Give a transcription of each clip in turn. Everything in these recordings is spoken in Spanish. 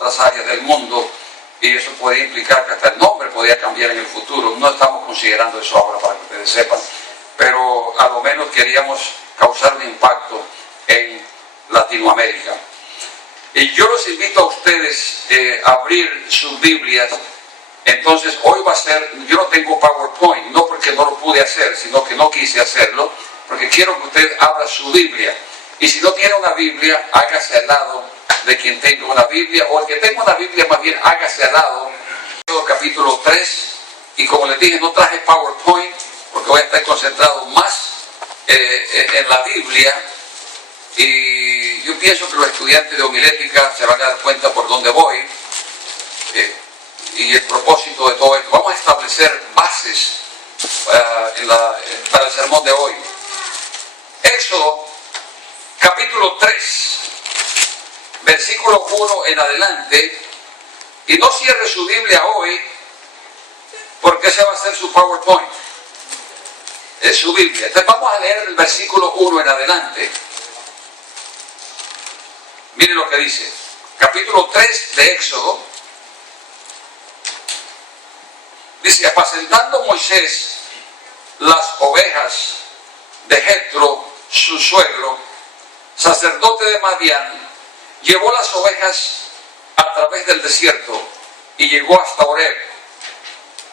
otras áreas del mundo, y eso podía implicar que hasta el nombre podía cambiar en el futuro. No estamos considerando eso ahora, para que ustedes sepan, pero a lo menos queríamos causar un impacto en Latinoamérica. Y yo los invito a ustedes a abrir sus Biblias. Entonces hoy va a ser, yo no tengo PowerPoint, no porque no lo pude hacer, sino que no quise hacerlo, porque quiero que usted abra su Biblia. Y si no tiene una Biblia, hágase al lado de quien tenga una Biblia, o el que tenga una Biblia más bien hágase al lado. Capítulo 3, y como les dije, no traje PowerPoint porque voy a estar concentrado más en la Biblia, y yo pienso que los estudiantes de homilética se van a dar cuenta por dónde voy, y el propósito de todo esto. Vamos a establecer bases para el sermón de hoy. Éxodo capítulo 3, versículo 1 en adelante, y no cierre su Biblia hoy, porque ese va a ser su PowerPoint, es su Biblia. Entonces vamos a leer el versículo 1 en adelante. Miren lo que dice, capítulo 3 de Éxodo. Dice: apacentando Moisés las ovejas de Jetro, su suegro, sacerdote de Madián, llevó las ovejas a través del desierto y llegó hasta Horeb,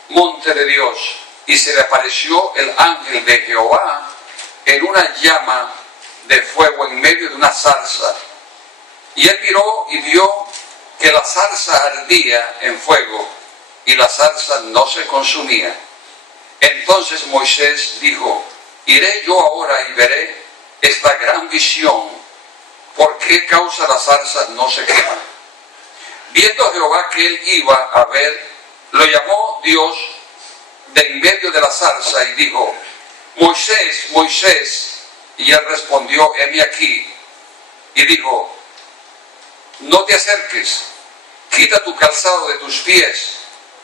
monte de Dios, y se le apareció el ángel de Jehová en una llama de fuego en medio de una zarza. Y él miró y vio que la zarza ardía en fuego y la zarza no se consumía. Entonces Moisés dijo: iré yo ahora y veré esta gran visión, ¿por qué causa la zarza no se quema? Viendo Jehová que él iba a ver, lo llamó Dios de en medio de la zarza y dijo: Moisés, Moisés. Y él respondió: heme aquí. Y dijo: no te acerques, quita tu calzado de tus pies,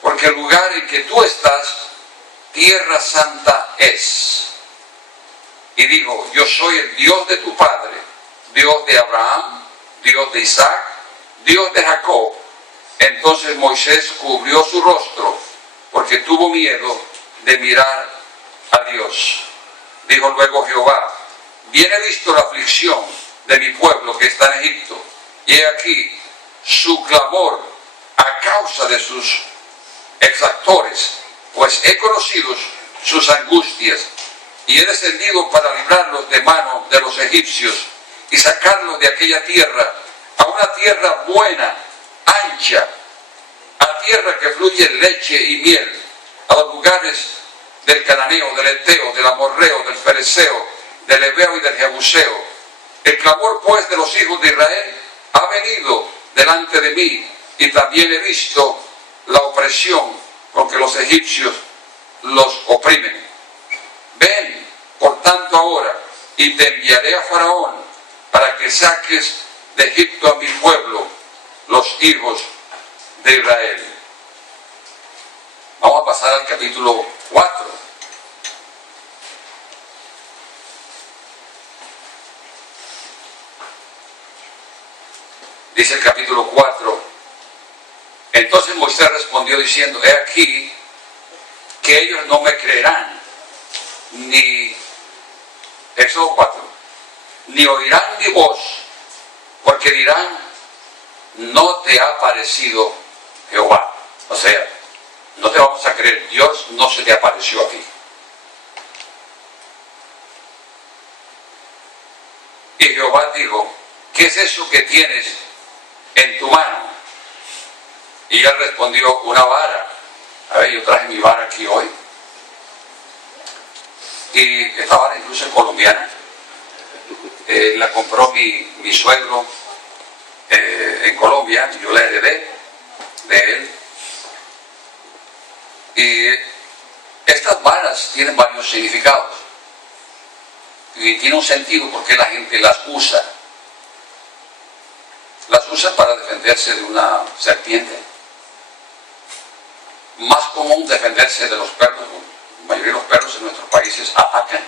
porque el lugar en que tú estás, tierra santa es. Y dijo: yo soy el Dios de tu padre, Dios de Abraham, Dios de Isaac, Dios de Jacob. Entonces Moisés cubrió su rostro, porque tuvo miedo de mirar a Dios. Dijo luego Jehová: bien he visto la aflicción de mi pueblo que está en Egipto, y he aquí su clamor a causa de sus exactores, pues he conocido sus angustias, y he descendido para librarlos de mano de los egipcios, y sacarlos de aquella tierra, a una tierra buena, ancha, a tierra que fluye leche y miel, a los lugares del cananeo, del eteo, del amorreo, del fereceo, del heveo y del jebuseo. El clamor pues de los hijos de Israel ha venido delante de mí, y también he visto la opresión con que los egipcios los oprimen. Ven, por tanto, ahora, y te enviaré a Faraón, para que saques de Egipto a mi pueblo, los hijos de Israel. Vamos a pasar al capítulo 4. Dice el capítulo 4: entonces Moisés respondió diciendo: he aquí que ellos no me creerán, ni, Éxodo 4, ni oirán mi voz, porque dirán: no te ha parecido Jehová. O sea, no te vamos a creer, Dios no se te apareció aquí. Y Jehová dijo: ¿qué es eso que tienes en tu mano? Y él respondió: una vara. A ver, yo traje mi vara aquí hoy, y esta vara incluso es colombiana. La compró mi suegro en Colombia, yo la heredé de él. Y estas varas tienen varios significados, y tiene un sentido porque la gente las usa. Las usa para defenderse de una serpiente. Más común defenderse de los perros. La mayoría de los perros en nuestros países atacan.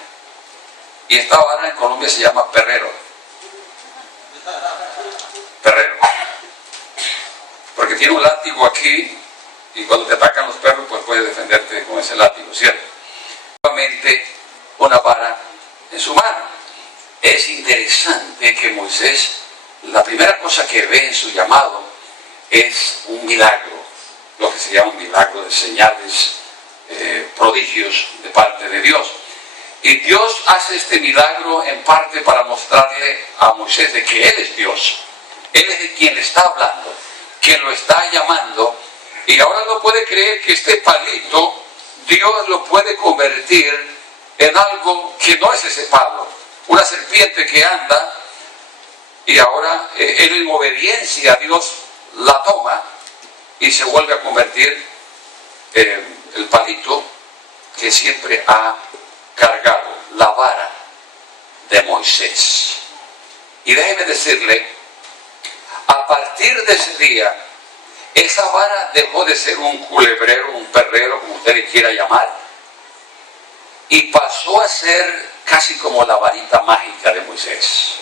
Y esta vara en Colombia se llama perrero. Perrero. porque tiene un látigo aquí y cuando te atacan los perros pues puedes defenderte con ese látigo, ¿cierto? Nuevamente una vara en su mano. Es interesante que Moisés, la primera cosa que ve en su llamado es un milagro, lo que se llama un milagro de señales, prodigios de parte de Dios. Y Dios hace este milagro en parte para mostrarle a Moisés de que Él es Dios. Él es quien le está hablando, quien lo está llamando, y ahora no puede creer que este palito Dios lo puede convertir en algo que no es ese palo, una serpiente que anda, y ahora él en obediencia a Dios la toma y se vuelve a convertir en el palito que siempre ha cargado, la vara de Moisés. Y déjeme decirle, a partir de ese día, esa vara dejó de ser un culebrero, un perrero, como usted le quiera llamar, y pasó a ser casi como la varita mágica de Moisés.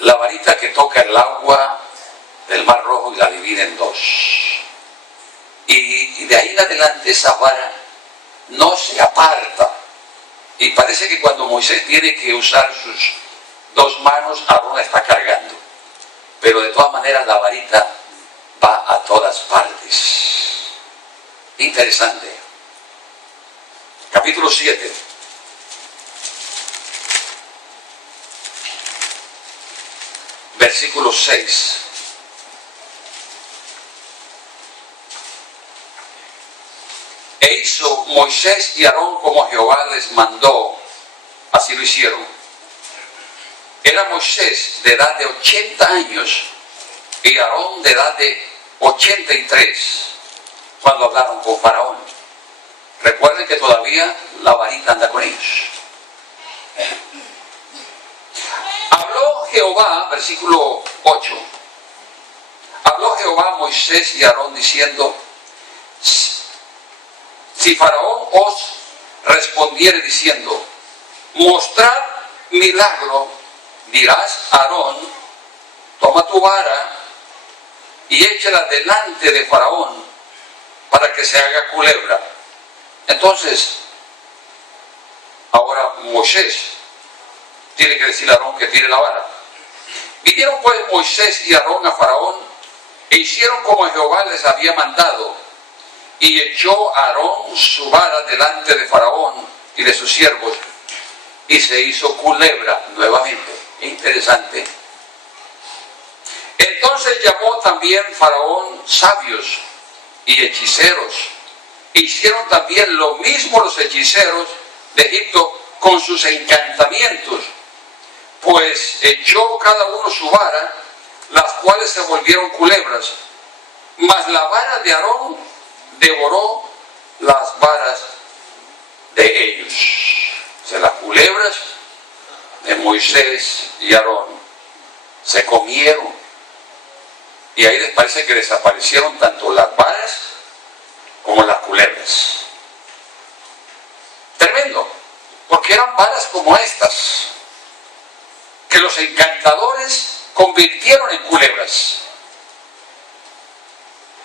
La varita que toca el agua del Mar Rojo y la divide en dos. Y de ahí en adelante esa vara no se aparta. Y parece que cuando Moisés tiene que usar sus dos manos, Aarón la está cargando. Pero de todas maneras la varita va a todas partes. Interesante. Capítulo 7. Versículo 6. E hizo Moisés y Aarón como Jehová les mandó, así lo hicieron. Era Moisés de edad de 80 años y Aarón de edad de 83 cuando hablaron con Faraón. Recuerden que todavía la varita anda con ellos. Habló Jehová, versículo 8. Habló Jehová a Moisés y a Aarón diciendo: si Faraón os respondiere diciendo, mostrad milagro, dirás a Aarón, toma tu vara y échala delante de Faraón para que se haga culebra. Entonces, ahora Moisés tiene que decirle a Aarón que tire la vara. Vinieron pues Moisés y Aarón a Faraón e hicieron como Jehová les había mandado. Y echó Aarón su vara delante de Faraón y de sus siervos, y se hizo culebra nuevamente. Interesante. Entonces llamó también Faraón sabios y hechiceros. Hicieron también lo mismo los hechiceros de Egipto con sus encantamientos, pues echó cada uno su vara, las cuales se volvieron culebras. Mas la vara de Aarón devoró las varas de ellos. O sea, las culebras de Moisés y Aarón se comieron. Y ahí les parece que desaparecieron tanto las varas como las culebras. Tremendo, porque eran varas como estas, que los encantadores convirtieron en culebras,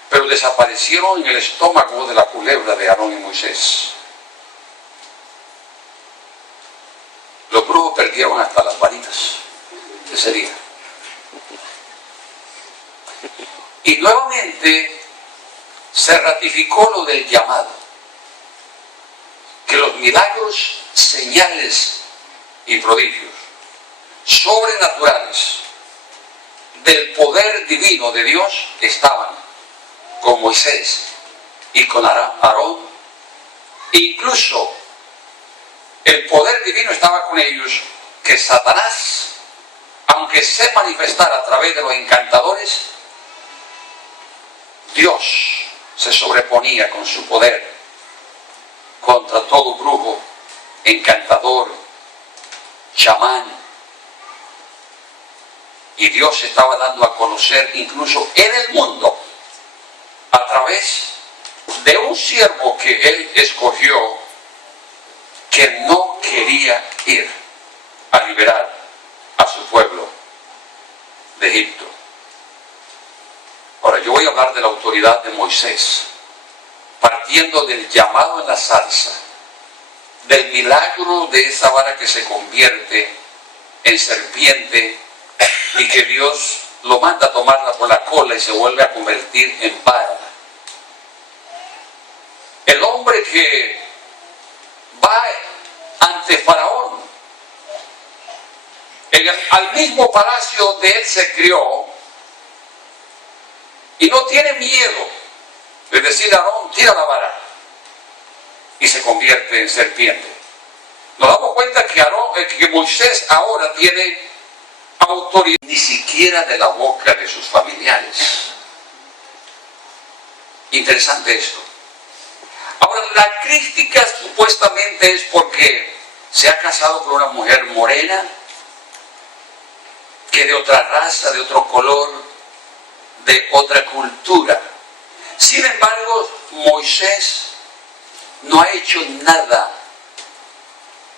pero desaparecieron en el estómago de la culebra de Aarón y Moisés. Los brujos perdieron hasta las varitas ese día. Y nuevamente se ratificó lo del llamado, que los milagros, señales y prodigios sobrenaturales del poder divino de Dios estaban con Moisés y con Aarón. Incluso el poder divino estaba con ellos, que Satanás, aunque se manifestara a través de los encantadores, Dios se sobreponía con su poder contra todo brujo, encantador, chamán. Y Dios se estaba dando a conocer incluso en el mundo a través de un siervo que él escogió, que no quería ir a liberar a su pueblo de Egipto. Ahora yo voy a hablar de la autoridad de Moisés, partiendo del llamado en la zarza, del milagro de esa vara que se convierte en serpiente y que Dios lo manda a tomarla por la cola y se vuelve a convertir en vara. El hombre que va ante Faraón, al mismo palacio donde él se crió, y no tiene miedo de decir a Aarón, tira la vara, y se convierte en serpiente. Nos damos cuenta que Moisés ahora tiene autoridad, ni siquiera de la boca de sus familiares. Interesante esto. Ahora, la crítica supuestamente es porque se ha casado con una mujer morena, que de otra raza, de otro color, de otra cultura. Sin embargo, Moisés no ha hecho nada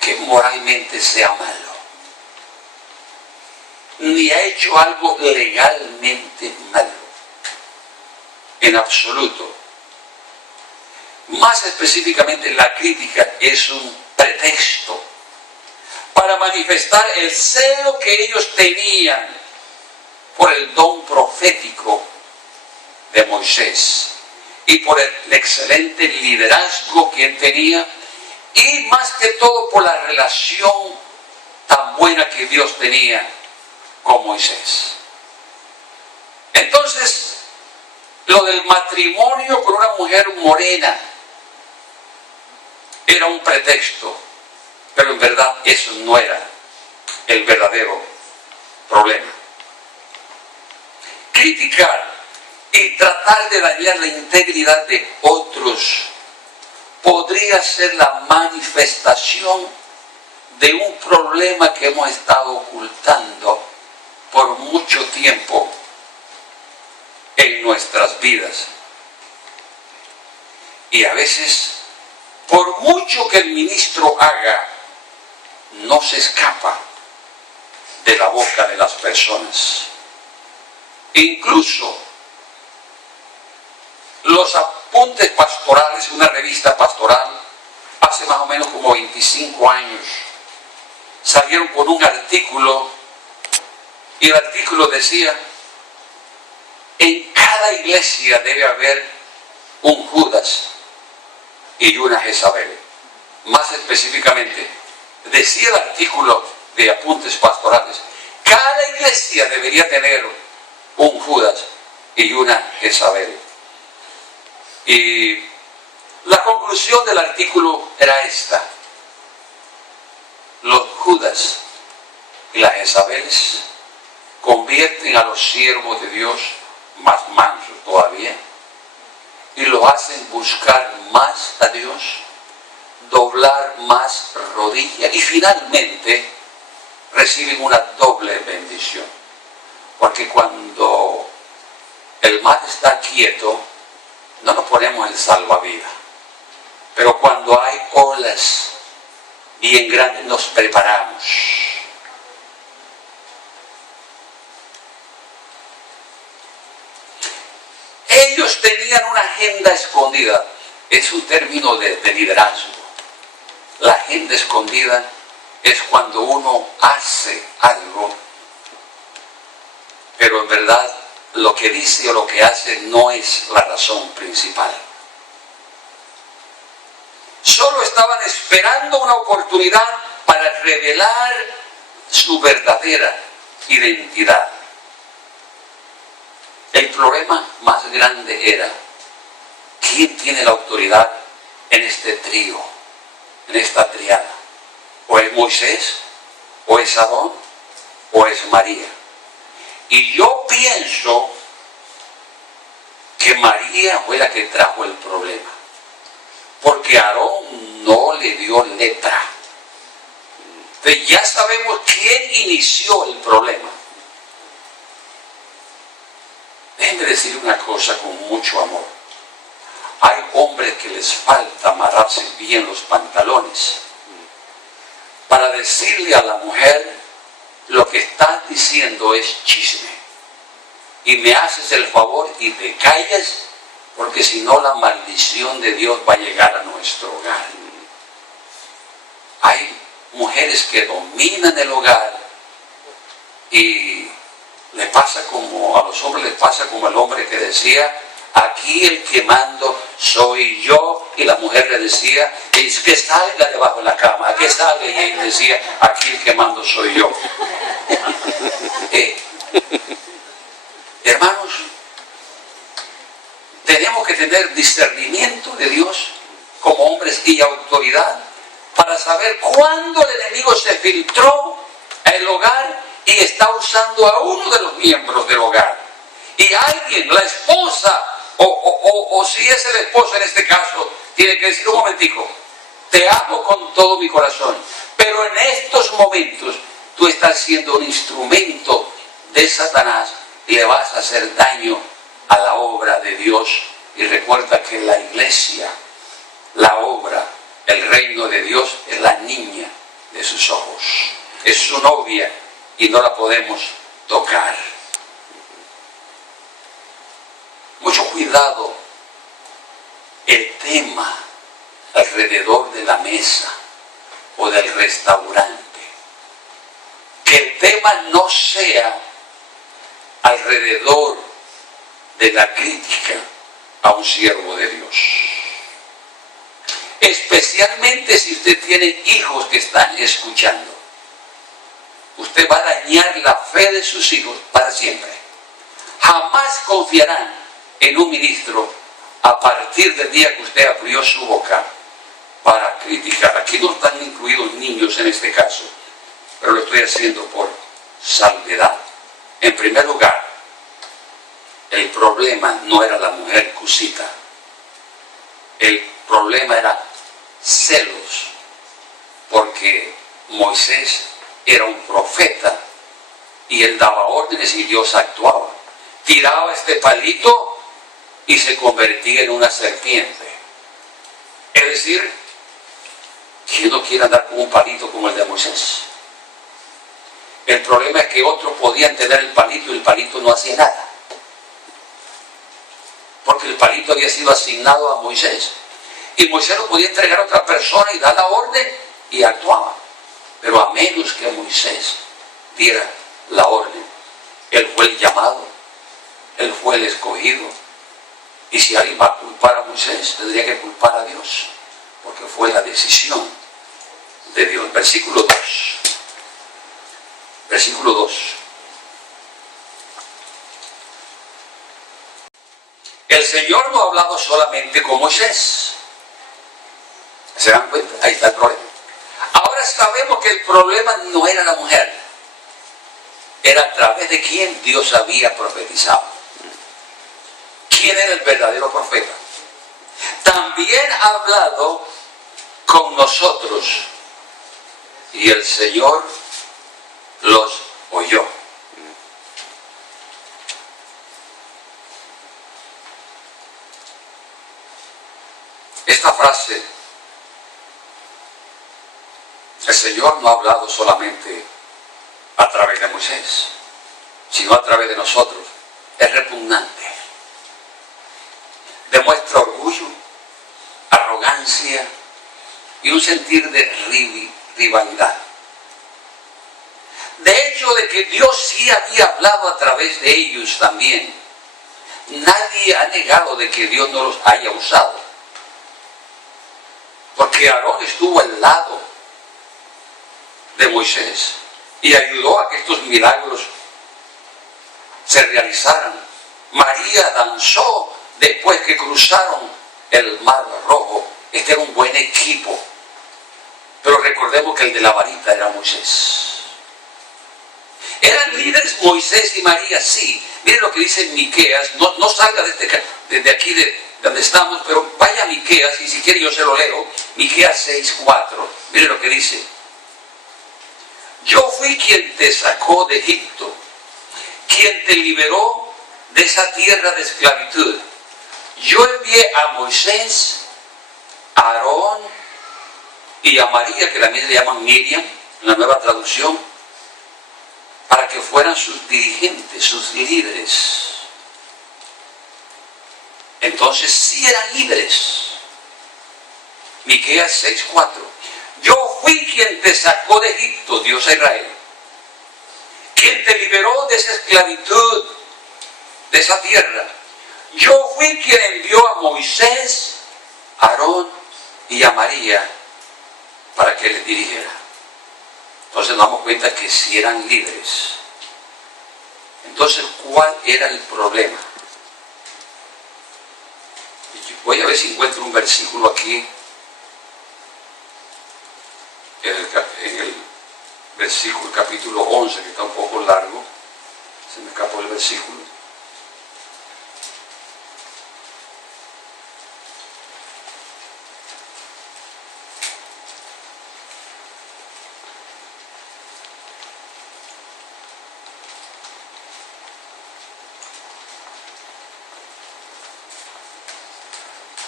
que moralmente sea malo, ni ha hecho algo legalmente malo, en absoluto. Más específicamente, la crítica es un pretexto para manifestar el celo que ellos tenían por el don profético de Moisés y por el excelente liderazgo que él tenía, y más que todo por la relación tan buena que Dios tenía con Moisés. Entonces, lo del matrimonio con una mujer morena era un pretexto, pero en verdad eso no era el verdadero problema. Criticar y tratar de dañar la integridad de otros podría ser la manifestación de un problema que hemos estado ocultando por mucho tiempo en nuestras vidas. Y a veces, por mucho que el ministro haga, no se escapa de la boca de las personas. Incluso los apuntes pastorales, una revista pastoral, hace más o menos como 25 años, salieron con un artículo, y el artículo decía: en cada iglesia debe haber un Judas y una Jezabel. Más específicamente, decía el artículo de apuntes pastorales, cada iglesia debería tener un Judas y una Jezabel. Y la conclusión del artículo era esta: los Judas y las Jezabeles convierten a los siervos de Dios más mansos todavía y los hacen buscar más a Dios, doblar más rodillas, y finalmente reciben una doble bendición. Porque cuando el mar está quieto, no nos ponemos el salvavidas, pero cuando hay olas bien grandes nos preparamos. Ellos tenían una agenda escondida. Es un término de liderazgo. La agenda escondida es cuando uno hace algo, pero en verdad lo que dice o lo que hace no es la razón principal. Solo estaban esperando una oportunidad para revelar su verdadera identidad. El problema más grande era: ¿quién tiene la autoridad en este trío, en esta triada? ¿O es Moisés? ¿O es Aarón? ¿O es María? Y yo pienso que María fue la que trajo el problema, porque Aarón no le dio letra. Entonces ya sabemos quién inició el problema. Déjenme decir una cosa con mucho amor. Hay hombres que les falta amarrarse bien los pantalones para decirle a la mujer: lo que estás diciendo es chisme. y me haces el favor y te calles, porque si no la maldición de Dios va a llegar a nuestro hogar. Hay mujeres que dominan el hogar y le pasa como a los hombres, les pasa como el hombre que decía: aquí el que mando soy yo, y la mujer le decía: es que salga debajo de la cama, que salga, y él decía: aquí el que mando soy yo. Hermanos, tenemos que tener discernimiento de Dios como hombres y autoridad para saber cuándo el enemigo se filtró al hogar y está usando a uno de los miembros del hogar. Y alguien, la esposa, o si es el esposo en este caso, tiene que decir: un momentico, te amo con todo mi corazón, pero en estos momentos tú estás siendo un instrumento de Satanás y le vas a hacer daño a la obra de Dios. Y recuerda que la iglesia, la obra, el reino de Dios es la niña de sus ojos, es su novia y no la podemos tocar. Mucho cuidado el tema alrededor de la mesa o del restaurante. Que el tema no sea alrededor de la crítica a un siervo de Dios. Especialmente si usted tiene hijos que están escuchando. Usted va a dañar la fe de sus hijos para siempre. Jamás confiarán en un ministro a partir del día que usted abrió su boca para criticar. Aquí no están incluidos niños en este caso, pero lo estoy haciendo por salvedad. En primer lugar, el problema no era la mujer cusita. El problema era celos, porque Moisés era un profeta y él daba órdenes y Dios actuaba. Tiraba este palito y se convertía en una serpiente. Es decir, ¿quién no quiere andar con un palito como el de Moisés? El problema es que otros podían tener el palito y el palito no hacía nada, porque el palito había sido asignado a Moisés y Moisés lo podía entregar a otra persona y dar la orden y actuaba. Pero a menos que Moisés diera la orden, él fue el llamado, él fue el escogido. Y si alguien va a culpar a Moisés, tendría que culpar a Dios, porque fue la decisión de Dios. Versículo 2. Versículo 2. El Señor no ha hablado solamente con Moisés. ¿Se dan cuenta? Ahí está el problema. Ahora sabemos que el problema no era la mujer, era a través de quien Dios había profetizado. ¿Quién era el verdadero profeta? También ha hablado con nosotros y el Señor los oyó. Esta frase, el Señor no ha hablado solamente a través de Moisés, sino a través de nosotros, es repugnante. Demuestra orgullo, arrogancia y un sentir de rivalidad. De hecho, de que Dios sí había hablado a través de ellos también. Nadie ha negado de que Dios no los haya usado, porque Aarón estuvo al lado de Moisés y ayudó a que estos milagros se realizaran. María danzó después que cruzaron el Mar Rojo. Este era un buen equipo, pero recordemos que el de la varita era Moisés. ¿Eran líderes Moisés y María? Sí. Miren lo que dice Miqueas. No salga desde aquí de donde estamos, pero vaya a Miqueas, y si quiere yo se lo leo. Miqueas 6:4. Miren lo que dice. Yo fui quien te sacó de Egipto, quien te liberó de esa tierra de esclavitud. Yo envié a Moisés, a Aarón y a María, que también le llaman Miriam, en la nueva traducción, para que fueran sus dirigentes, sus líderes. entonces sí eran libres. Miqueas 6:4. Yo fui quien te sacó de Egipto, Dios a Israel, quien te liberó de esa esclavitud, de esa tierra. Yo fui quien envió a Moisés, a Aarón y a María para que les dirigiera. Entonces nos damos cuenta que sí eran libres. Entonces, ¿cuál era el problema? Voy a ver si encuentro un versículo aquí, en el versículo, capítulo 11, que está un poco largo. Se me escapó el versículo.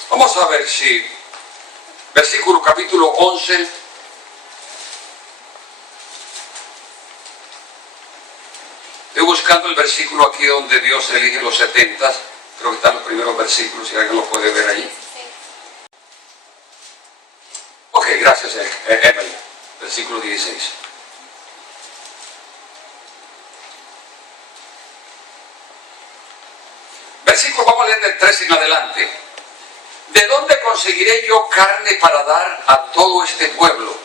Vamos a ver si, versículo capítulo 11, estoy buscando el versículo aquí donde Dios elige los 70, creo que están los primeros versículos, si alguien lo puede ver ahí. Ok, gracias Emily, versículo 16. Versículo, vamos a leer del 13 en adelante. ¿De dónde conseguiré yo carne para dar a todo este pueblo?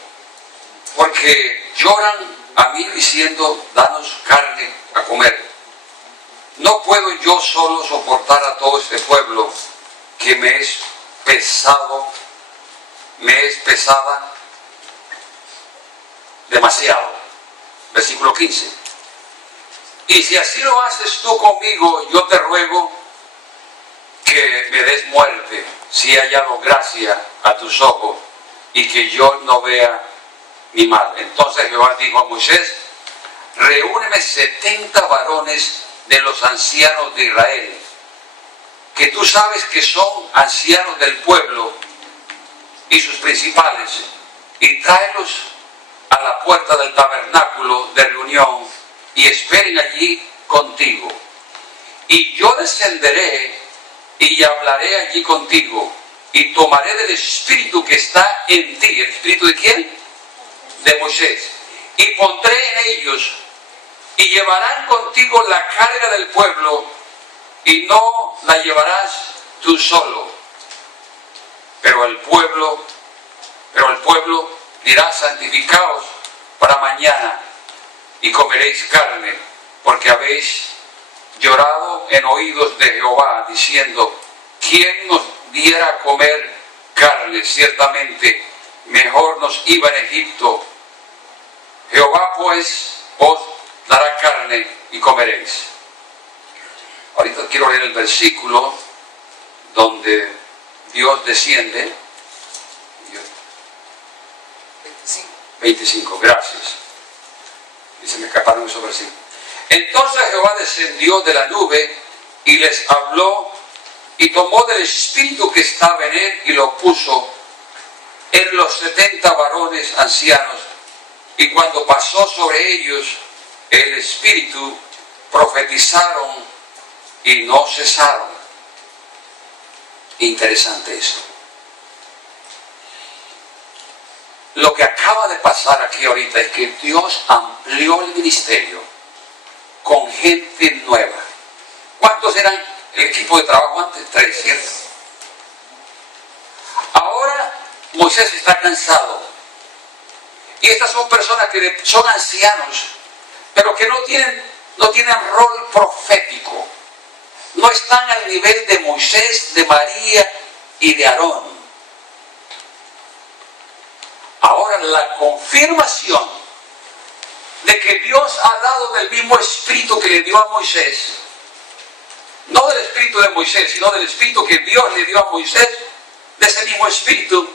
Porque lloran a mí diciendo, danos carne a comer. No puedo yo solo soportar a todo este pueblo que me es pesada demasiado. Versículo 15. Y si así lo haces tú conmigo, yo te ruego que me des muerte, si he hallado gracia a tus ojos, y que yo no vea mi mal. Entonces Jehová dijo a Moisés, reúneme 70 varones de los ancianos de Israel, que tú sabes que son ancianos del pueblo, y sus principales, y tráelos a la puerta del tabernáculo de reunión, y esperen allí contigo. Y yo descenderé y hablaré allí contigo, y tomaré del espíritu que está en ti. ¿El espíritu de quién? De Moisés. Y pondré en ellos, y llevarán contigo la carga del pueblo, y no la llevarás tú solo. Pero el pueblo dirá, santificaos para mañana, y comeréis carne, porque habéis llorado en oídos de Jehová, diciendo, ¿quién nos diera a comer carne? Ciertamente mejor nos iba en Egipto. Jehová pues os dará carne y comeréis. Ahorita quiero leer el versículo donde Dios desciende. 25, gracias. Y se me escaparon esos versículos. Entonces Jehová descendió de la nube y les habló, y tomó del espíritu que estaba en él y lo puso en los 70 varones ancianos, y cuando pasó sobre ellos el espíritu, profetizaron y no cesaron. Interesante esto. Lo que acaba de pasar aquí ahorita es que Dios amplió el ministerio con gente nueva. ¿Cuántos eran el equipo de trabajo antes? 3, ¿cierto? Ahora Moisés está cansado. Y estas son personas que son ancianos, pero que no tienen rol profético. No están al nivel de Moisés, de María y de Aarón. Ahora la confirmación de que Dios ha dado del mismo espíritu que le dio a Moisés, no del espíritu de Moisés, sino del espíritu que Dios le dio a Moisés, de ese mismo espíritu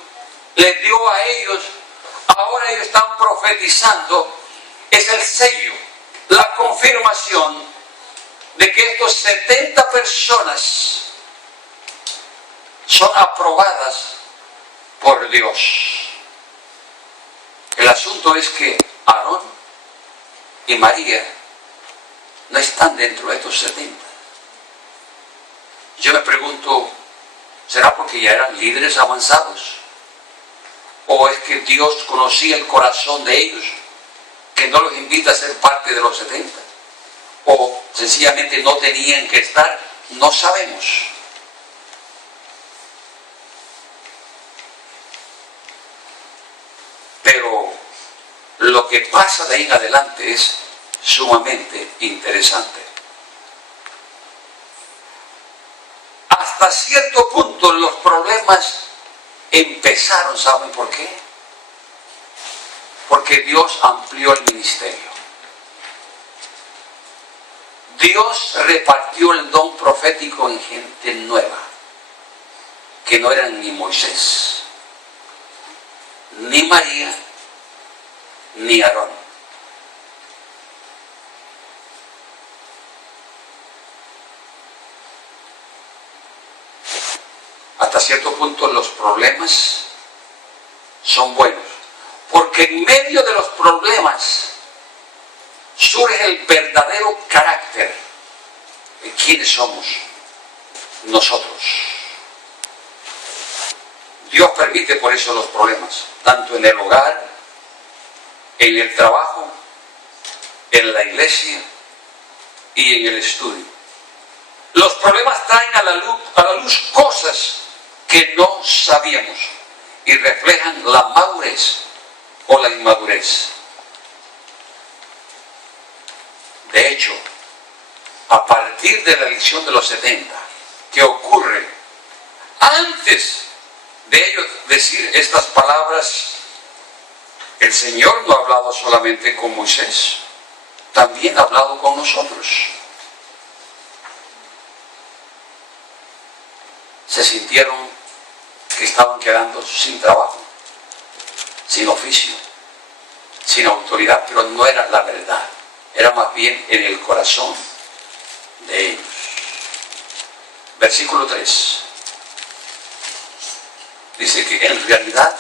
le dio a ellos. Ahora ellos están profetizando. Es el sello, la confirmación de que estos 70 personas son aprobadas por Dios. El asunto es que Aarón y María no están dentro de estos 70. Yo me pregunto, ¿Será porque ya eran líderes avanzados? ¿O es que Dios conocía el corazón de ellos, que no los invita a ser parte de los 70? ¿O sencillamente no tenían que estar? No sabemos. Pero lo que pasa de ahí en adelante es sumamente interesante. Hasta cierto punto los problemas empezaron, ¿saben por qué? Porque Dios amplió el ministerio. Dios repartió el don profético en gente nueva, que no eran ni Moisés, ni María, ni Aarón. Hasta cierto punto los problemas son buenos, porque en medio de los problemas surge el verdadero carácter de quiénes somos nosotros. Dios permite por eso los problemas, tanto en el hogar, en el trabajo, en la iglesia y en el estudio. Los problemas traen a la luz cosas que no sabíamos y reflejan la madurez o la inmadurez. De hecho, a partir de la elección de los 70, que ocurre antes de ellos decir estas palabras, el Señor no ha hablado solamente con Moisés, también ha hablado con nosotros. Se sintieron que estaban quedando sin trabajo, sin oficio, sin autoridad, pero no era la verdad, era más bien en el corazón de ellos. Versículo 3. Dice que en realidad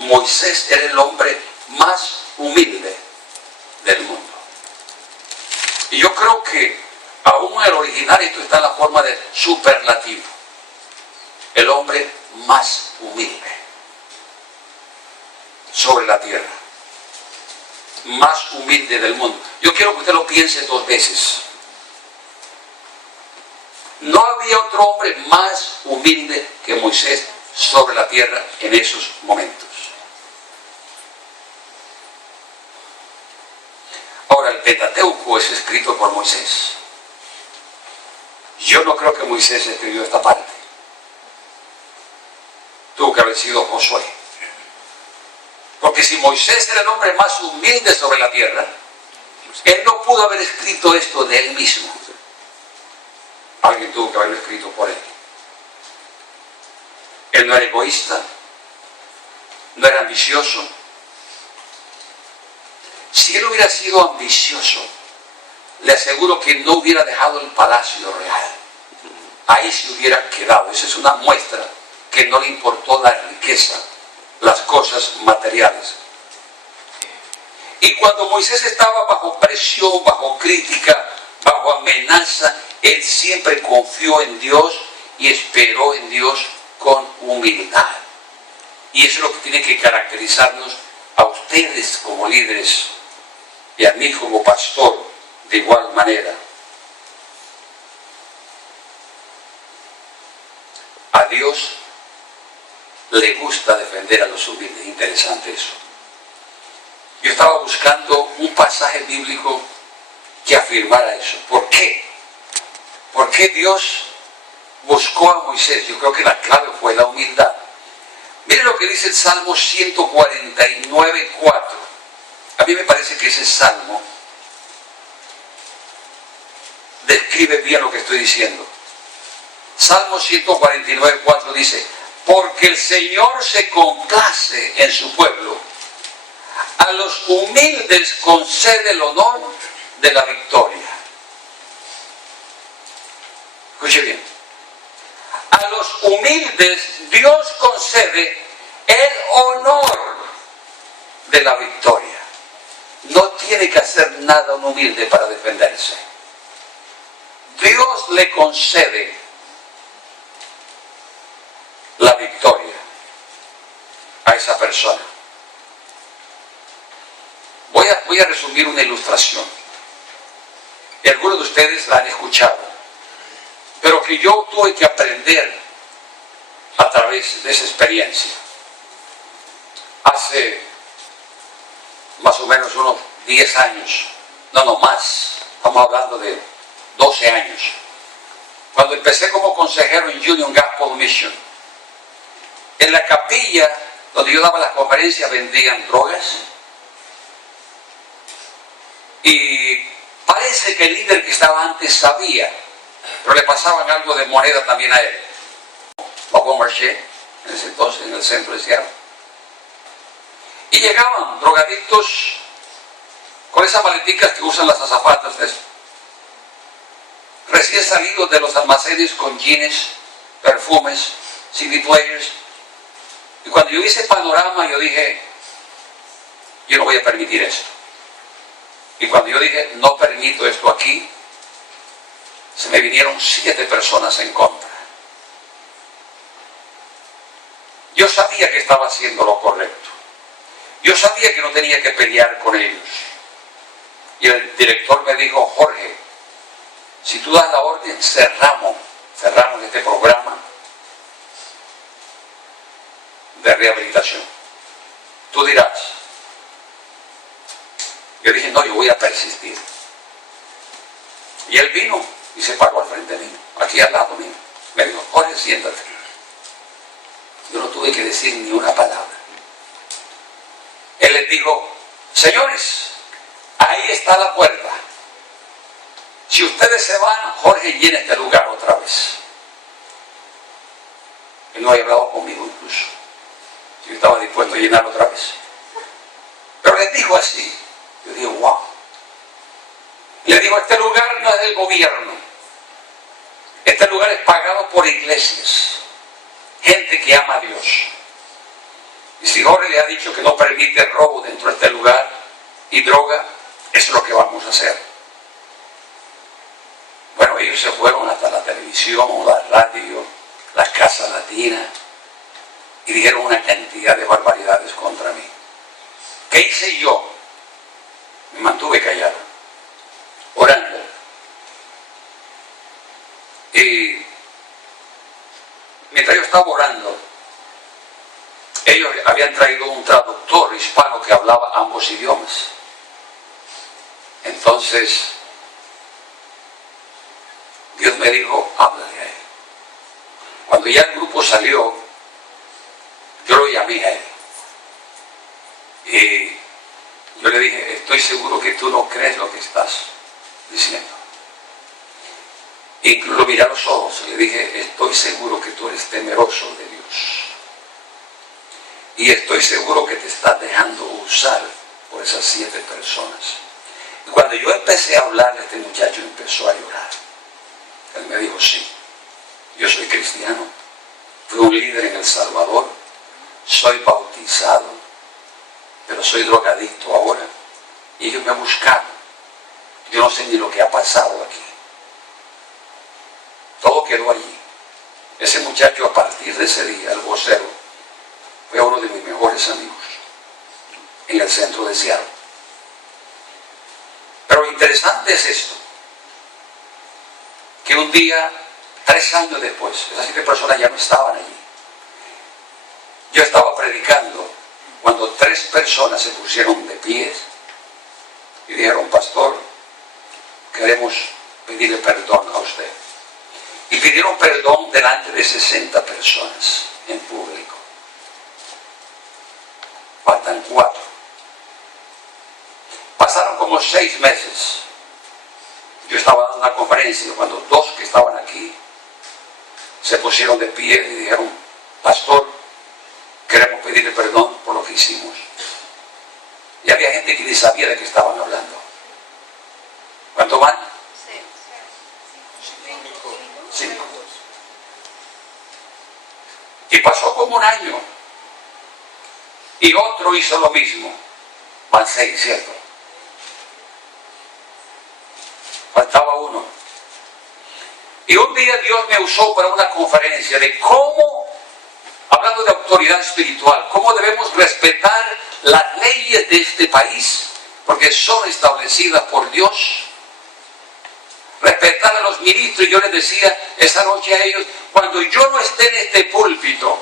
Moisés era el hombre más humilde del mundo. Y yo creo que aún en el original esto está en la forma de superlativo. El hombre más humilde sobre la tierra, más humilde del mundo. Yo quiero que usted lo piense 2 veces. No había otro hombre más humilde que Moisés sobre la tierra en esos momentos. Ahora, el Pentateuco es escrito por Moisés. Yo no creo que Moisés escribió esta parte. Tuvo que haber sido Josué. Porque si Moisés era el hombre más humilde sobre la tierra, él no pudo haber escrito esto de él mismo. Alguien tuvo que haberlo escrito por él. Él no era egoísta, no era ambicioso. Si él hubiera sido ambicioso, le aseguro que no hubiera dejado el palacio real. Ahí se hubiera quedado. Esa es una muestra que no le importó la riqueza, las cosas materiales. Y cuando Moisés estaba bajo presión, bajo crítica, bajo amenaza, él siempre confió en Dios y esperó en Dios con humildad. Y eso es lo que tiene que caracterizarnos a ustedes como líderes y a mí como pastor de igual manera. A Dios le gusta defender a los humildes. Interesante eso. Yo estaba buscando un pasaje bíblico que afirmara eso. ¿Por qué? ¿Por qué Dios buscó a Moisés? Yo creo que la clave fue la humildad. Miren lo que dice el Salmo 149:4. A mí me parece que ese salmo describe bien lo que estoy diciendo. Salmo 149:4 dice: porque el Señor se complace en su pueblo, a los humildes concede el honor de la victoria. Escuche bien. A los humildes Dios concede el honor de la victoria. No tiene que hacer nada un humilde para defenderse. Dios le concede persona. Voy a resumir una ilustración. Y algunos de ustedes la han escuchado, pero que yo tuve que aprender a través de esa experiencia. Hace más o menos unos 10 años, no más, estamos hablando de 12 años, cuando empecé como consejero en Union Gospel Mission, en la capilla donde yo daba las conferencias vendían drogas, y parece que el líder que estaba antes sabía, pero le pasaban algo de moneda también a él. Bon Marché, en ese entonces, en el centro de Seattle. Y llegaban drogadictos con esas maleticas que usan las azafatas, recién salidos de los almacenes con jeans, perfumes, CD players. Y cuando yo vi ese panorama, yo dije, yo no voy a permitir esto. Y cuando yo dije, no permito esto aquí, se me vinieron 7 personas en contra. Yo sabía que estaba haciendo lo correcto. Yo sabía que no tenía que pelear con ellos. Y el director me dijo, Jorge, si tú das la orden, cerramos este programa de rehabilitación. Tú dirás. Yo dije, no, yo voy a persistir. Y él vino y se paró al frente mío, aquí al lado mío. Me dijo, Jorge, siéntate. Yo no tuve que decir ni una palabra. Él les dijo, señores, ahí está la puerta. Si ustedes se van, Jorge llena este lugar otra vez. Él no había hablado conmigo incluso. Yo estaba dispuesto a llenar otra vez. Pero les dijo así. Yo digo, wow. Le digo, este lugar no es del gobierno. Este lugar es pagado por iglesias. Gente que ama a Dios. Y si Jorge le ha dicho que no permite robo dentro de este lugar y droga, eso es lo que vamos a hacer. Bueno, ellos se fueron hasta la televisión, la radio, la Casa Latina y dijeron una cantidad de barbaridades contra mí. ¿Qué hice yo? Me mantuve callado, orando. Y mientras yo estaba orando, ellos habían traído un traductor hispano que hablaba ambos idiomas. Entonces, Dios me dijo, háblale a él. Cuando ya el grupo salió, yo lo llamé a él. Y yo le dije, estoy seguro que tú no crees lo que estás diciendo. Incluso lo miré a los ojos y le dije, estoy seguro que tú eres temeroso de Dios. Y estoy seguro que te estás dejando usar por esas 7 personas. Y cuando yo empecé a hablarle, este muchacho empezó a llorar. Él me dijo, sí, yo soy cristiano, fui un líder en El Salvador, soy bautizado, pero soy drogadicto ahora. Y ellos me buscaron. Yo no sé ni lo que ha pasado aquí. Todo quedó allí. Ese muchacho, a partir de ese día, el vocero, fue uno de mis mejores amigos en el centro de Seattle. Pero lo interesante es esto, que un día, 3 años después, esas 7 personas ya no estaban allí. Yo estaba predicando cuando 3 personas se pusieron de pies y dijeron, pastor, queremos pedirle perdón a usted. Y pidieron perdón delante de 60 personas en público. Faltan 4. Pasaron como 6 meses. Yo estaba dando una conferencia cuando 2 que estaban aquí se pusieron de pie y dijeron, pastor, queremos pedirle perdón por lo que hicimos. Y había gente que ni sabía de qué estaban hablando. ¿Cuánto van? 5. Y pasó como un año. Y otro hizo lo mismo. Van 6, ¿cierto? Faltaba 1. Y un día Dios me usó para una conferencia de cómo hablando de autoridad espiritual, cómo debemos respetar las leyes de este país, porque son establecidas por Dios. Respetar a los ministros. Y yo les decía esa noche a ellos, cuando yo no esté en este púlpito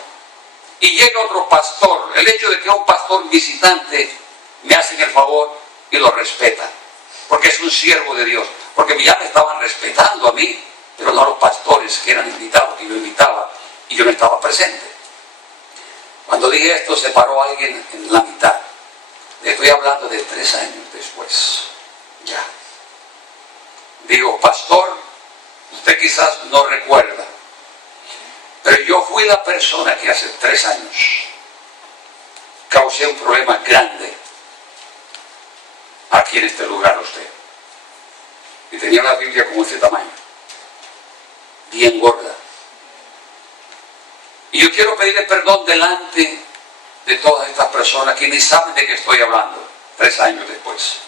y llega otro pastor, el hecho de que un pastor visitante me hacen el favor y lo respetan, porque es un siervo de Dios, porque ya me estaban respetando a mí, pero no a los pastores que eran invitados, que yo invitaba y yo no estaba presente. Cuando dije esto, se paró alguien en la mitad. Le estoy hablando de 3 años después. Ya. Digo, pastor, usted quizás no recuerda, pero yo fui la persona que hace 3 años causé un problema grande aquí en este lugar a usted. Y tenía una Biblia como este tamaño, bien gorda. Y yo quiero pedirle perdón delante de todas estas personas que ni saben de qué estoy hablando 3 años después.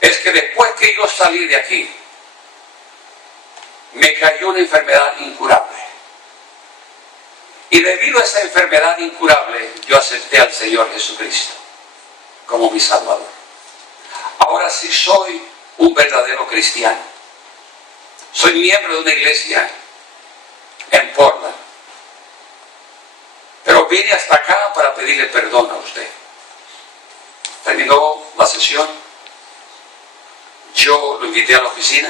Es que después que yo salí de aquí, me cayó una enfermedad incurable. Y debido a esa enfermedad incurable, yo acepté al Señor Jesucristo como mi Salvador. Ahora sí soy un verdadero cristiano. Soy miembro de una iglesia en Portland. Pero vine hasta acá para pedirle perdón a usted. Terminó la sesión. Yo lo invité a la oficina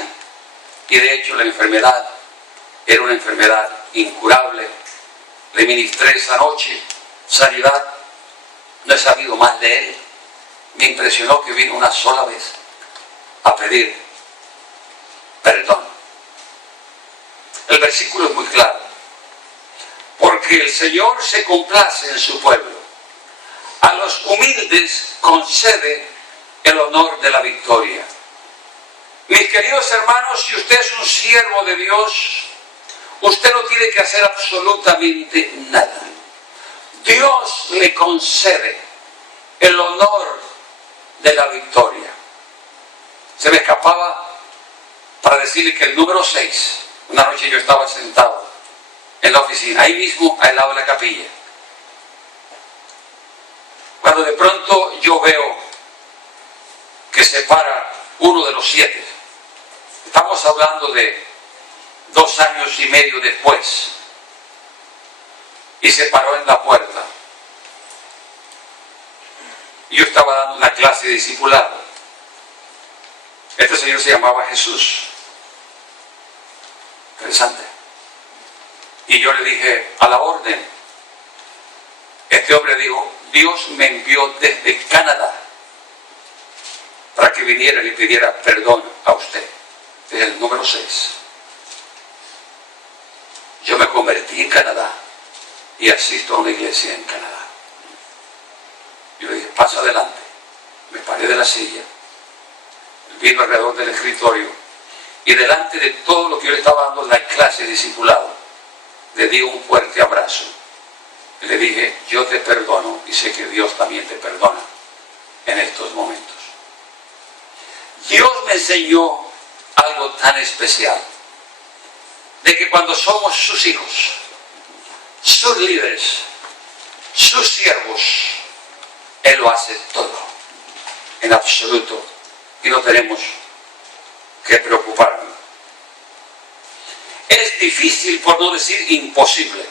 y de hecho la enfermedad era una enfermedad incurable. Le ministré esa noche sanidad. No he sabido más de él. Me impresionó que vino una sola vez a pedir perdón. El versículo es muy claro. Porque el Señor se complace en su pueblo. A los humildes concede el honor de la victoria. Mis queridos hermanos, si usted es un siervo de Dios, usted no tiene que hacer absolutamente nada. Dios le concede el honor de la victoria. Se me escapaba para decirle que el número 6, una noche yo estaba sentado en la oficina, ahí mismo al lado de la capilla, cuando de pronto yo veo que se para uno de los 7. Estamos hablando de 2 años y medio después, y se paró en la puerta. Yo estaba dando una clase de discipulado. Este señor se llamaba Jesús. Interesante. Y yo le dije, a la orden. Este hombre dijo, Dios me envió desde Canadá para que viniera y le pidiera perdón a usted. Es el número 6. Yo me convertí en Canadá y asisto a una iglesia en Canadá. Yo le dije, pasa adelante. Me paré de la silla, vino alrededor del escritorio y delante de todo lo que yo le estaba dando en la clase de discipulado, le di un fuerte abrazo. Y le dije, yo te perdono y sé que Dios también te perdona en estos momentos. Dios me enseñó algo tan especial, de que cuando somos sus hijos, sus líderes, sus siervos, Él lo hace todo, en absoluto, y no tenemos que preocuparnos. Es difícil, por no decir imposible,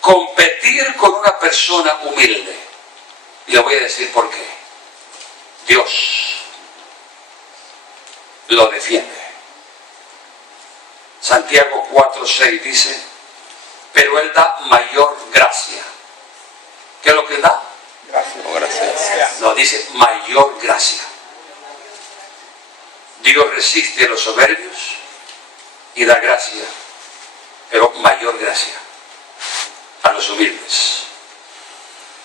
competir con una persona humilde. Y le voy a decir por qué. Dios lo defiende. Santiago 4:6 dice, pero Él da mayor gracia. ¿Qué es lo que Él da? Gracias. No, dice mayor gracia. Dios resiste a los soberbios y da gracia, pero mayor gracia a los humildes.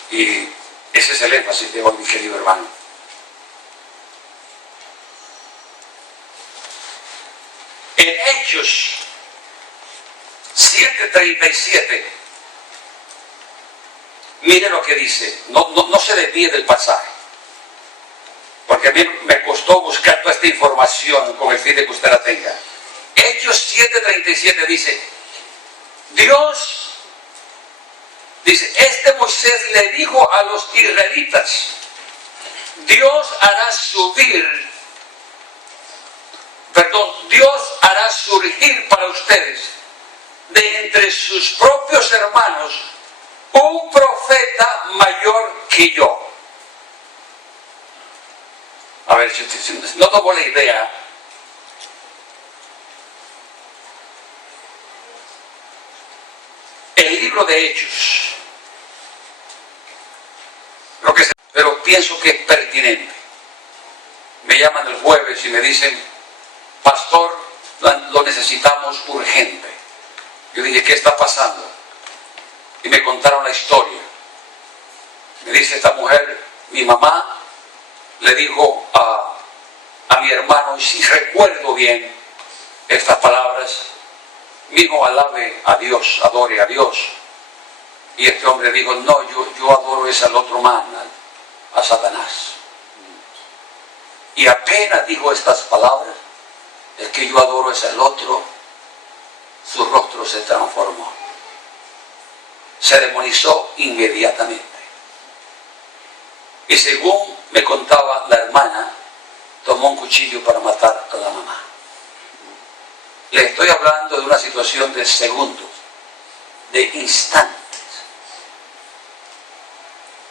Y ese es el énfasis de hoy, mi querido hermano. En Hechos 7:37, mire lo que dice, no se desvíe del pasaje, porque a mí me costó buscar toda esta información con el fin de que usted la tenga. Hechos 7:37 dice, Dios dice, este Moisés le dijo a los israelitas, Dios hará surgir para ustedes de entre sus propios hermanos un profeta mayor que yo. A ver, si no tomo la idea, el libro de Hechos, pero pienso que es pertinente. Me llaman el jueves y me dicen, pastor, lo necesitamos urgente. Yo dije, ¿qué está pasando? Y me contaron la historia. Me dice esta mujer, mi mamá le dijo a mi hermano, y si recuerdo bien estas palabras, mi hijo alabe a Dios, adore a Dios. Y este hombre dijo, no, yo adoro es al otro man, a Satanás. Y apenas dijo estas palabras, el que yo adoro es el otro, su rostro se transformó. Se demonizó inmediatamente. Y según me contaba la hermana, tomó un cuchillo para matar a la mamá. Le estoy hablando de una situación de segundos, de instantes.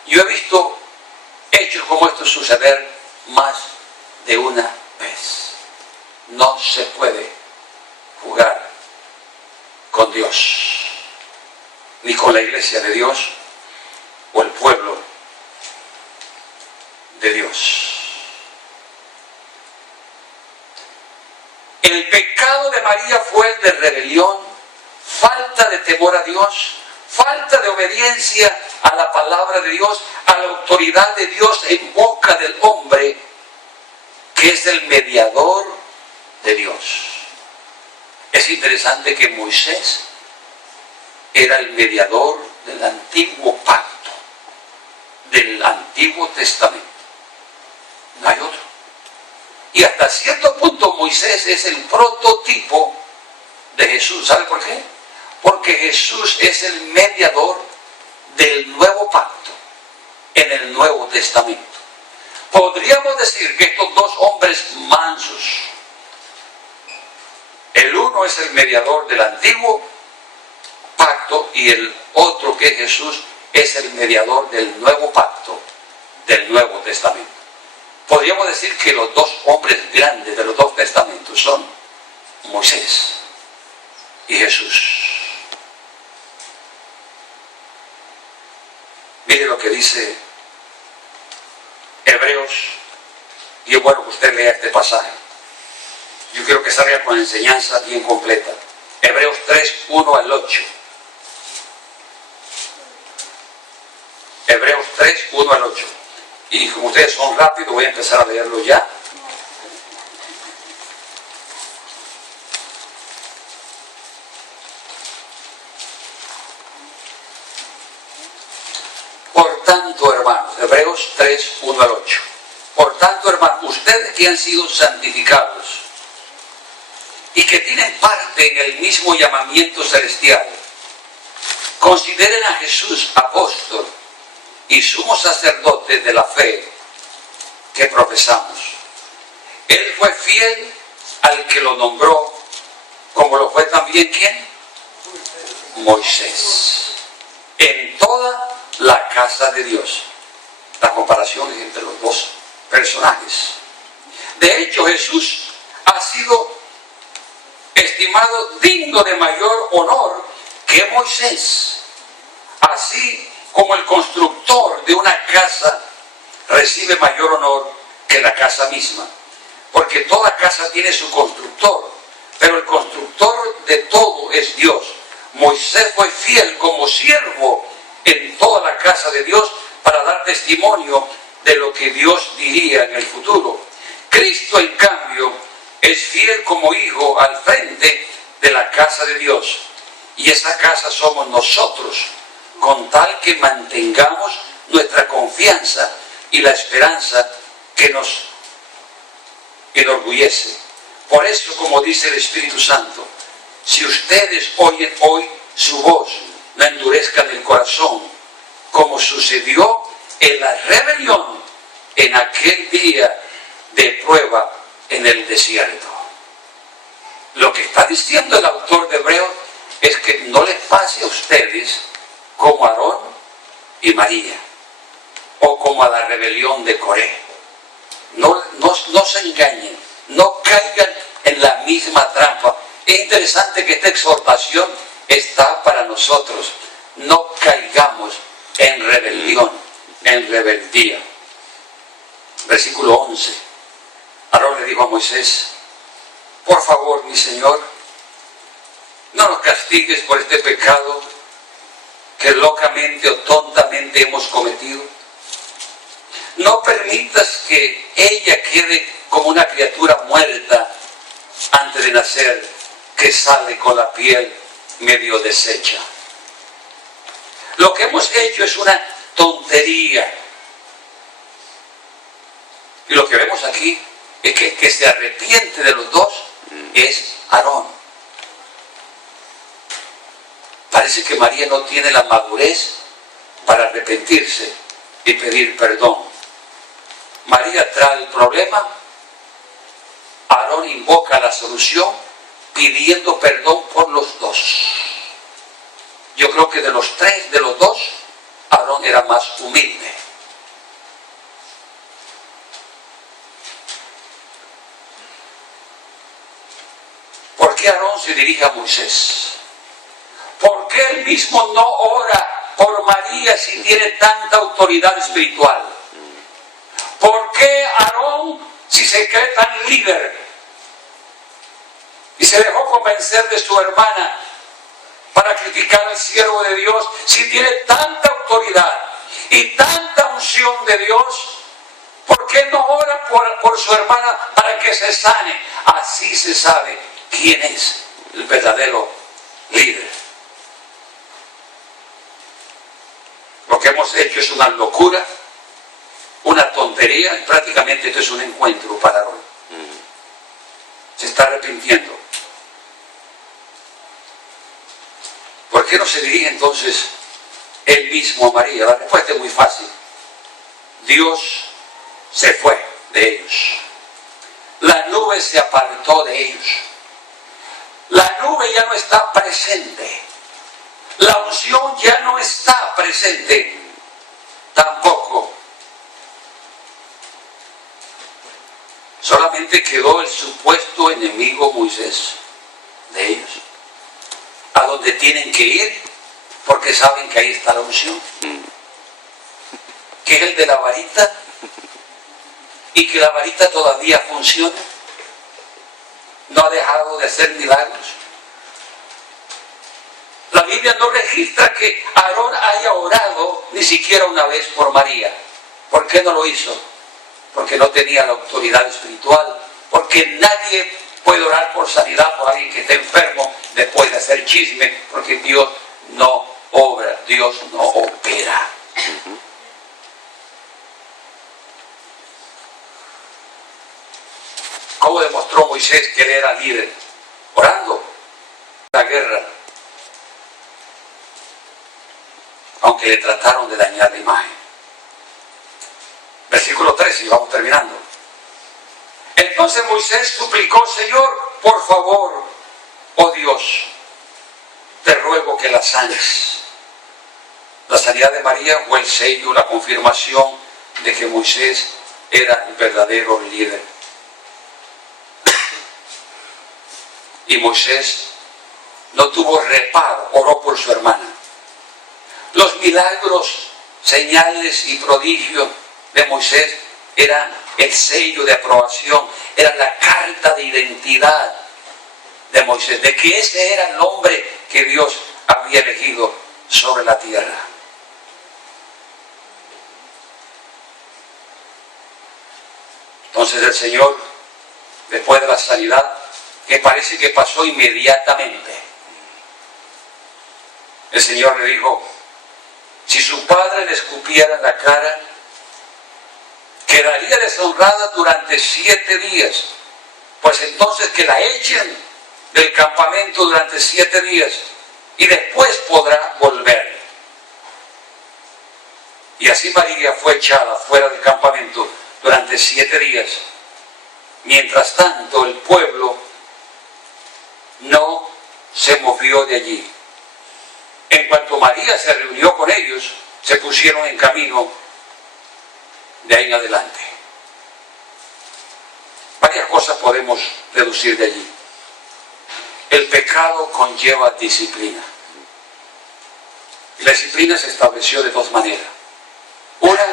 Yo he visto hechos como estos suceder más de una vez. No se puede jugar con Dios, ni con la iglesia de Dios o el pueblo de Dios. El pecado de María fue el de rebelión, falta de temor a Dios, falta de obediencia a la palabra de Dios, a la autoridad de Dios en boca del hombre, que es el mediador de Dios. Es interesante que Moisés era el mediador del antiguo pacto, del Antiguo Testamento. No hay otro. Y hasta cierto punto Moisés es el prototipo de Jesús. ¿Sabe por qué? Porque Jesús es el mediador del nuevo pacto en el Nuevo Testamento. Podríamos decir que estos dos hombres mansos, el uno es el mediador del antiguo pacto y el otro, que es Jesús, es el mediador del nuevo pacto, del Nuevo Testamento. Podríamos decir que los dos hombres grandes de los dos testamentos son Moisés y Jesús. Mire lo que dice Hebreos, y es bueno que usted lea este pasaje. Yo quiero que salga con enseñanza bien completa. Hebreos 3, 1 al 8. Hebreos 3, 1 al 8. Y como ustedes son rápidos, voy a empezar a leerlo ya. Por tanto, hermanos, Hebreos 3, 1 al 8. Por tanto, hermanos, ustedes que han sido santificados y que tienen parte en el mismo llamamiento celestial, consideren a Jesús apóstol y sumo sacerdote de la fe que profesamos. Él fue fiel al que lo nombró, como lo fue también ¿quién? Moisés. En toda la casa de Dios. La comparación es entre los dos personajes. De hecho, Jesús ha sido estimado digno de mayor honor que Moisés. Así como el constructor de una casa recibe mayor honor que la casa misma. Porque toda casa tiene su constructor, pero el constructor de todo es Dios. Moisés fue fiel como siervo en toda la casa de Dios para dar testimonio de lo que Dios diría en el futuro. Cristo, en cambio, es fiel como hijo al frente de la casa de Dios. Y esa casa somos nosotros, con tal que mantengamos nuestra confianza y la esperanza que nos enorgullece. Por eso, como dice el Espíritu Santo, si ustedes oyen hoy su voz, no endurezcan el corazón, como sucedió en la rebelión en aquel día de prueba en el desierto. Lo que está diciendo el autor de Hebreos es que no les pase a ustedes como a Aarón y María, o como a la rebelión de Coré. No se engañen, no caigan en la misma trampa. Es interesante que esta exhortación está para nosotros. No caigamos en rebelión, en rebeldía. Versículo 11. Aarón le dijo a Moisés: por favor, mi Señor, no nos castigues por este pecado que locamente o tontamente hemos cometido. No permitas que ella quede como una criatura muerta antes de nacer, que sale con la piel medio deshecha. Lo que hemos hecho es una tontería. Y lo que vemos aquí es que el que se arrepiente de los dos es Aarón. Parece que María no tiene la madurez para arrepentirse y pedir perdón. María trae el problema, Aarón invoca la solución pidiendo perdón por los dos. Yo creo que de los tres, de los dos, Aarón era más humilde. ¿Por qué Aarón se dirige a Moisés? ¿Por qué él mismo no ora por María si tiene tanta autoridad espiritual? ¿Por qué Aarón, si se cree tan líder y se dejó convencer de su hermana para criticar al siervo de Dios, si tiene tanta autoridad y tanta unción de Dios? ¿Por qué no ora por su hermana para que se sane? Así se sabe quién es el verdadero líder. Lo que hemos hecho es una locura, una tontería, y prácticamente esto es un encuentro para Aarón. Se está arrepintiendo. ¿Por qué no se dirige entonces él mismo a María? La respuesta es muy fácil. Dios se fue de ellos. La nube se apartó de ellos. La nube ya no está presente. La unción ya no está presente. Tampoco. Solamente quedó el supuesto enemigo Moisés de ellos, a donde tienen que ir porque saben que ahí está la unción, que es el de la varita, y que la varita todavía funciona, no ha dejado de hacer milagros. La Biblia no registra que Aarón haya orado ni siquiera una vez por María. ¿Por qué no lo hizo? Porque no tenía la autoridad espiritual, porque nadie puede orar por sanidad por alguien que esté enfermo después de hacer chisme, porque Dios no obra, Dios no opera. ¿Cómo demostró Moisés que él era líder? Orando la guerra, aunque le trataron de dañar la imagen. Versículo 13, y vamos terminando. Entonces Moisés suplicó: Señor, por favor, oh Dios, te ruego que la sanes. La sanidad de María fue el sello, la confirmación de que Moisés era el verdadero líder. Y Moisés no tuvo reparo, oró por su hermana. Los milagros, señales y prodigios de Moisés eran el sello de aprobación, era la carta de identidad de Moisés, de que ese era el hombre que Dios había elegido sobre la tierra. Entonces el Señor, después de la sanidad, que parece que pasó inmediatamente, el Señor le dijo: si su padre le escupiera en la cara, quedaría deshonrada durante 7 días. Pues entonces que la echen del campamento durante 7 días. y después podrá volver. Y así María fue echada fuera del campamento durante 7 días. Mientras tanto, el pueblo no se movió de allí. En cuanto María se reunió con ellos, se pusieron en camino de ahí en adelante. Varias cosas podemos deducir de allí. El pecado conlleva disciplina. Y la disciplina se estableció de 2 maneras. Una,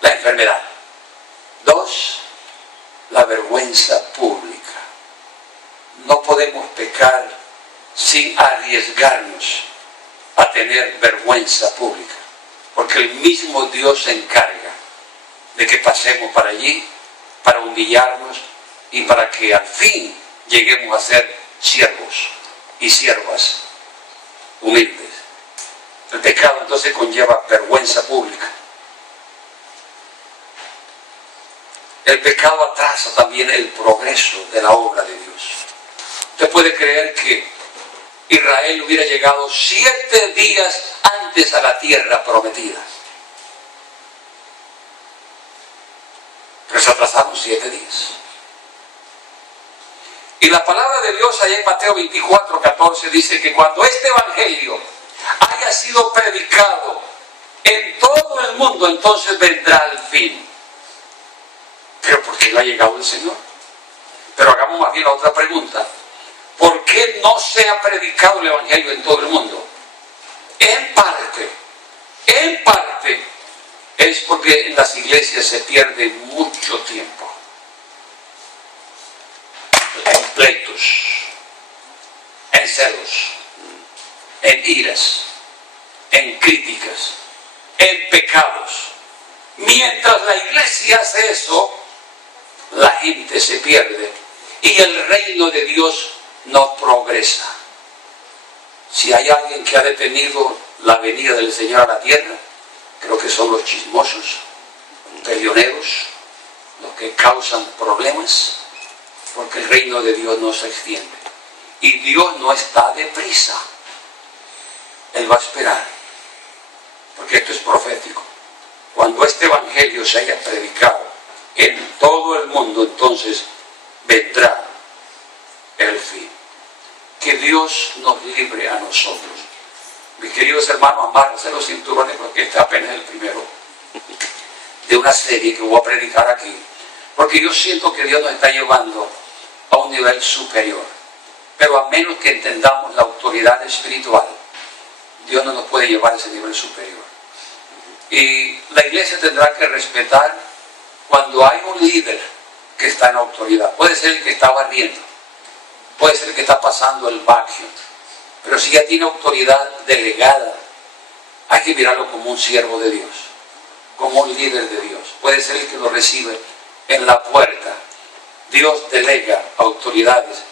la enfermedad. 2, la vergüenza pública. No podemos pecar sin arriesgarnos a tener vergüenza pública, porque el mismo Dios se encarga de que pasemos para allí, para humillarnos y para que al fin lleguemos a ser siervos y siervas humildes. El pecado entonces conlleva vergüenza pública. El pecado atrasa también el progreso de la obra de Dios. Usted puede creer que Israel hubiera llegado 7 días antes a la tierra prometida, pero se atrasaron 7 días. Y la palabra de Dios allá en Mateo 24:14 dice que cuando este evangelio haya sido predicado en todo el mundo, entonces vendrá el fin. Pero ¿por qué no ha llegado el Señor? Pero hagamos más bien la otra pregunta. ¿Por qué no se ha predicado el evangelio en todo el mundo? En parte es porque en las iglesias se pierde mucho tiempo en pleitos, en celos, en iras, en críticas, en pecados. Mientras la iglesia hace eso, la gente se pierde y el reino de Dios no progresa. Si hay alguien que ha detenido la venida del Señor a la tierra, creo que son los chismosos, peleoneros, los que causan problemas, porque el reino de Dios no se extiende. Y Dios no está deprisa. Él va a esperar, porque esto es profético. Cuando este evangelio se haya predicado en todo el mundo, entonces vendrá el fin. Que Dios nos libre a nosotros. Mis queridos hermanos, amárrense los cinturones, porque este apenas es el primero de una serie que voy a predicar aquí, porque yo siento que Dios nos está llevando a un nivel superior, pero a menos que entendamos la autoridad espiritual, Dios no nos puede llevar a ese nivel superior. Y la iglesia tendrá que respetar cuando hay un líder que está en autoridad. Puede ser el que está barriendo, puede ser el que está pasando el vacuum, pero si ya tiene autoridad delegada, hay que mirarlo como un siervo de Dios, como un líder de Dios. Puede ser el que lo recibe en la puerta. Dios delega autoridades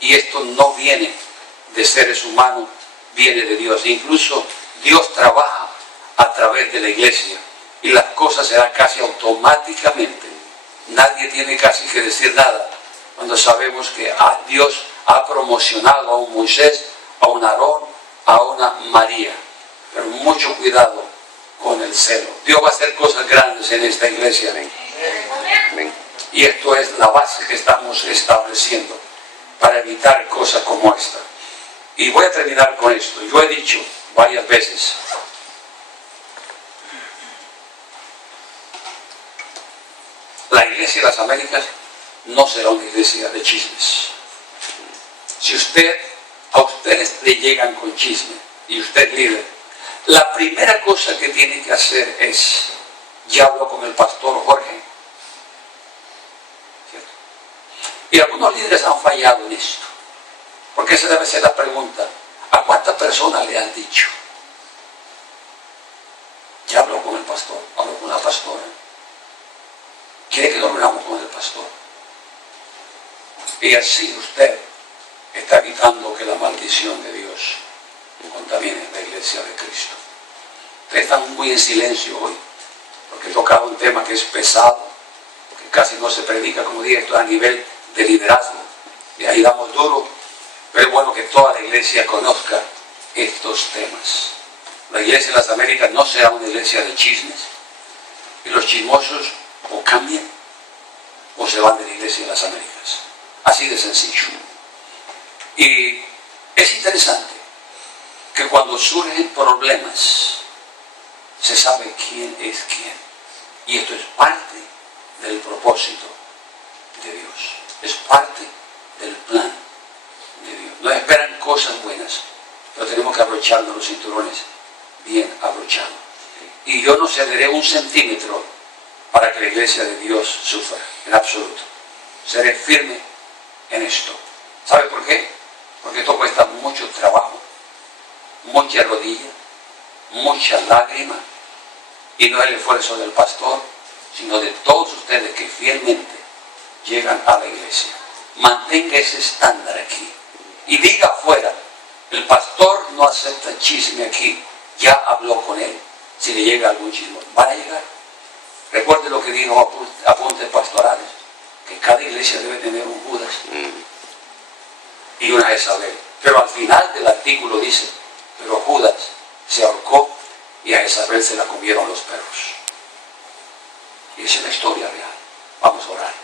y esto no viene de seres humanos, viene de Dios. Incluso Dios trabaja a través de la iglesia y las cosas se dan casi automáticamente. Nadie tiene casi que decir nada cuando sabemos que Dios ha promocionado a un Moisés, a un Aarón, a una María. Pero mucho cuidado con el celo. Dios va a hacer cosas grandes en esta iglesia. Amén. Y esto es la base que estamos estableciendo para evitar cosas como esta. Y voy a terminar con esto. Yo he dicho varias veces, la iglesia de las Américas no será una iglesia de chismes. Si a ustedes le llegan con chisme y usted es líder, la primera cosa que tiene que hacer es, ya hablo con el pastor Jorge, ¿cierto? Y algunos líderes han fallado en esto, porque esa debe ser la pregunta: ¿a cuántas personas le han dicho? Ya hablo con el pastor, hablo con la pastora. ¿Quiere que nos reunamos con el pastor? Y así usted está evitando que la maldición de Dios contamine la iglesia de Cristo. Ustedes están muy en silencio hoy, porque he tocado un tema que es pesado, que casi no se predica, como dije, esto a nivel de liderazgo. Y ahí damos duro Pero es bueno que toda la iglesia conozca estos temas. La iglesia de las Américas no será una iglesia de chismes, y los chismosos o cambian o se van de la iglesia de las Américas. Así de sencillo. Y es interesante que cuando surgen problemas se sabe quién es quién. Y esto es parte del propósito de Dios. Es parte del plan de Dios. Nos esperan cosas buenas, pero tenemos que abrocharnos los cinturones bien abrochados. Y yo no cederé un centímetro para que la iglesia de Dios sufra, en absoluto. Seré firme en esto. ¿Sabe por qué? Porque esto cuesta mucho trabajo, mucha rodilla, mucha lágrima, y no es el esfuerzo del pastor, sino de todos ustedes que fielmente llegan a la iglesia. Mantenga ese estándar aquí y diga afuera: el pastor no acepta chisme aquí, ya habló con él. Si le llega algún chisme, van a llegar. Recuerde lo que dijo Apuntes Pastorales, que cada iglesia debe tener un Judas y una Jezabel. Pero al final del artículo dice: pero Judas se ahorcó y a Jezabel se la comieron los perros. Y esa es la historia real. Vamos a orar.